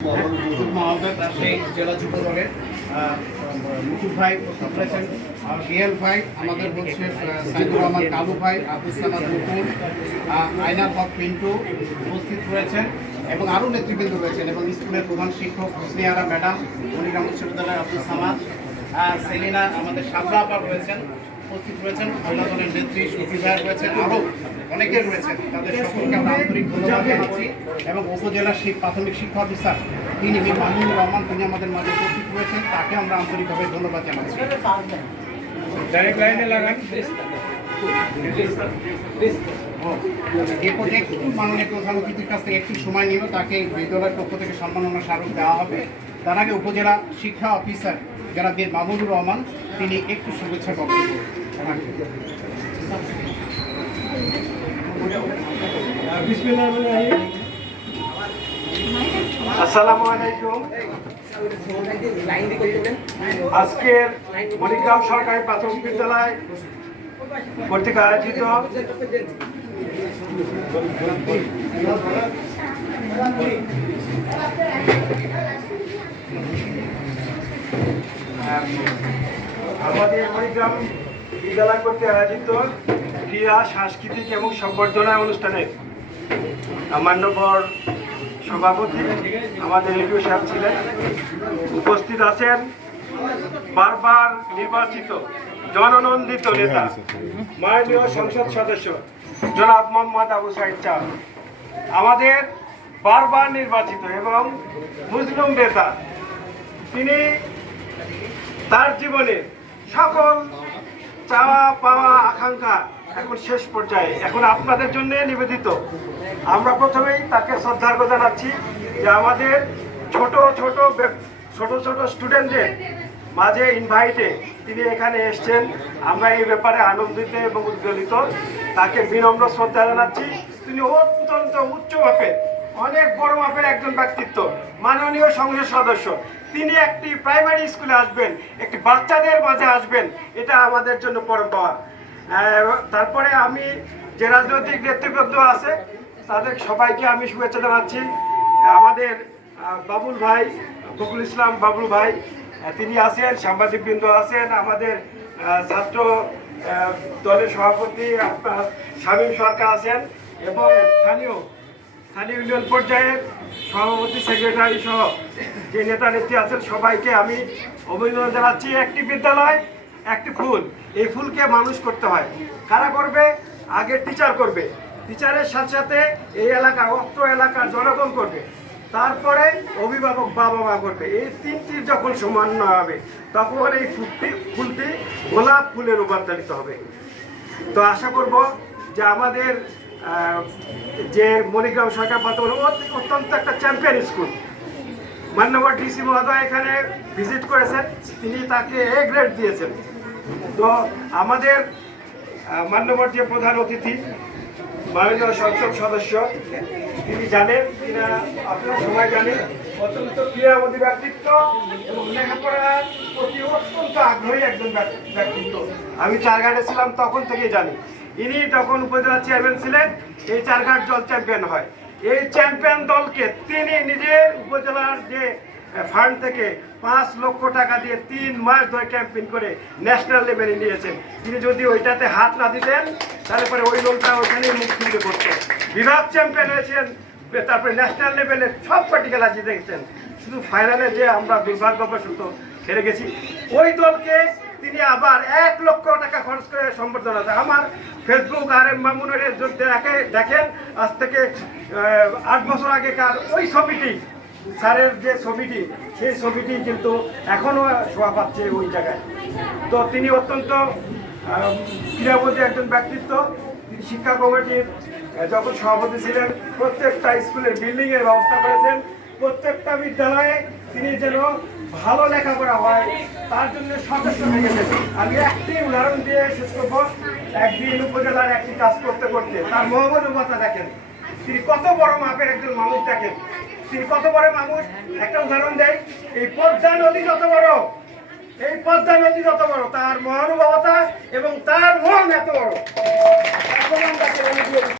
মহোদয় রাজশাহী জেলা যুব দলের মুকুল ভাই উপস্থিত রয়েছেন, আর রিয়েল ভাই আমাদের হচ্ছে সাইদুর রহমান কালু ভাই, আব্দুল সালাদ মুকুল, আইনাল হক পিন্টু উপস্থিত রয়েছেন এবং আরও নেতৃবৃন্দ রয়েছেন এবং স্কুলের প্রধান শিক্ষক হোসনি আরা ম্যাডাম, মনিরাম উচ্চ বিদ্যালয়ের আব্দুল সামাদ, সেলিনা আমাদের সাবরা আপা রয়েছেন, উপস্থিত রয়েছেন মহিলা দলের নেত্রী শফি ভাই রয়েছেন, আরও অনেকে রয়েছেন। তাদের সকলকে আমরা আন্তরিক ধন্যবাদ জানাচ্ছি এবং উপজেলার প্রাথমিক শিক্ষা অফিসার তিনি মামুনুর রহমান, তিনি আমাদের মাঝে উপস্থিত রয়েছেন, তাকে আমরা আন্তরিকভাবে ধন্যবাদ জানাচ্ছি। এরপর একটু মাননীয় প্রধান অতিথির কাছ থেকে একটু সময় নিব, তাকে বিদ্যালয়ের পক্ষ থেকে সম্মাননা স্মারক দেওয়া হবে। তার আগে উপজেলা শিক্ষা অফিসার যারা মামুনুর রহমান, তিনি একটু শুভেচ্ছা বক্তব্য রাখবেন। আসসালামু আলাইকুম। আজকের মণিগ্রাম সরকারি প্রাথমিক বিদ্যালয় কর্তৃক আয়োজিত আমাদের মণিগ্রাম বিদ্যালয় কর্তৃক আয়োজিত ক্রীড়া, সাংস্কৃতিক এবং সংবর্ধনা অনুষ্ঠানে মান্যবর সভাপতি আমাদের এডিও সাহেব ছিলেন, উপস্থিত আছেন বারবার নির্বাচিত জননন্দিত নেতা মাননীয় সংসদ সদস্য জনাব মোহাম্মদ আবু সাইদ চাঁদ, আমাদের বারবার নির্বাচিত এবং মুসলিম নেতা। তিনি তার জীবনে সকল চাওয়া পাওয়া আকাঙ্ক্ষা এখন শেষ পর্যায়ে, এখন আপনাদের জন্য নিবেদিত। আমরা প্রথমেই তাকে শ্রদ্ধার্ঘ্য জানাচ্ছি যে আমাদের ছোট ছোট স্টুডেন্টদের মাঝে ইনভাইটে তিনি এখানে এসছেন। আমরা এই ব্যাপারে আনন্দিত এবং উজ্জ্বলিত। তাকে বিনম্র শ্রদ্ধা জানাচ্ছি। তিনি অত্যন্ত উচ্চ মাপের, অনেক বড় মাপের একজন ব্যক্তিত্ব, মাননীয় সংসদ সদস্য। তিনি একটি প্রাইমারি স্কুলে আসবেন, একটি বাচ্চাদের মাঝে আসবেন, এটা আমাদের জন্য পরম পাওয়া। তারপরে আমি যে রাজনৈতিক নেতৃবৃন্দ আছে তাদের সবাইকে আমি শুভেচ্ছা জানাচ্ছি। আমাদের বাবুল ভাই, ফখরুল ইসলাম বাবুল ভাই তিনি আছেন, সাংবাদিকবৃন্দ আছেন, আমাদের ছাত্র দলের সভাপতি আপনার শামীম সরকার আছেন এবং স্থানীয় ইউনিয়ন পর্যায়ের সভাপতি, সেক্রেটারি সহ যে নেতা নেত্রী আছেন সবাইকে আমি অভিনন্দন জানাচ্ছি। একটি বিদ্যালয় একটি ফুল, এই ফুলকে মানুষ করতে হয়। কারা করবে? আগে টিচার করবে, টিচারের সাথে সাথে এই এলাকার অত্র এলাকার জনগণ করবে, তারপরে অভিভাবক বাবা মা করবে। এই তিনটির যখন সমন্বয় হবে তখন এই ফুলটি গোলাপ ফুলে রূপান্তরিত হবে। তো আশা করব যে আমাদের যে মণিগ্রাম সরকার প্রাথমিক অত্যন্ত একটা চ্যাম্পিয়ন স্কুল, মান্যবর ডিসি মহোদয় এখানে ভিজিট করেছেন, তিনি তাকে এ গ্রেড দিয়েছেন। তো আমাদের মান্যবর যে প্রধান অতিথি মাননীয় সংসদ সদস্য তিনি জানেন, তিনি আপনারা সবাই জানেন, অত্যন্ত ক্রীড়ামোদী ব্যক্তিত্ব এবং লেখাপড়ার প্রতি অত্যন্ত আগ্রহী একজন ব্যক্তিত্ব। আমি চারঘাটে ছিলাম তখন থেকেই জানি। ইনি তখন উপজেলা চেয়ারম্যান ছিলেন, এই চারঘাট দল চ্যাম্পিয়ন হয়। এই চ্যাম্পিয়ন দলকে তিনি নিজের উপজেলার যে ফান্ড থেকে 5 লক্ষ টাকা দিয়ে 3 মাস ধরে ক্যাম্পেইন করে ন্যাশনাল লেভেলে নিয়েছেন। তিনি যদি ওইটাতে হাত না দিতেন তাহলে পরে ওই দলটা ওখানেই মুখ খুলতে করতো। বিভাগ চ্যাম্পিয়ন হয়েছেন, তারপরে ন্যাশনাল লেভেলে সব পার্টিকেলা জিতে গেছেন। শুধু ফাইনালে যে আমরা দুর্ভাগ্যবশত হেরে গেছি, ওই দলকে তিনি আবার 1 লক্ষ টাকা খরচ করে সম্বর্ধনা দেয়। আমার ফেসবুক আর এম মামুনের দেখেন, আজ থেকে 8 বছর আগেকার ওই ছবিটি, স্যারের যে ছবিটি, সেই ছবিটি কিন্তু এখনও শোভা পাচ্ছে ওই জায়গায়। তো তিনি অত্যন্ত ক্রীড়ামোদী একজন ব্যক্তিত্ব। তিনি শিক্ষা কমিটির যখন সভাপতি ছিলেন প্রত্যেকটা স্কুলের বিল্ডিংয়ের ব্যবস্থা করেছেন। প্রত্যেকটা বিদ্যালয়ে তিনি যেন ভালো লেখাপড়া হয় তার জন্য সচেষ্ট থেকেছেন। আমি একটি উদাহরণ দিয়ে শেষ করব। একদিন উপজেলার একটি কাজ করতে করতে তার মহামানবতা দেখেন, তিনি কত বড় মাপের একজন মানুষ দেখেন, তিনি কত বড় মানুষ। একটা উদাহরণ দেয়, এই পদ্মা নদী যত বড়, তার মহানুভবতা এবং তার মন এত বড়।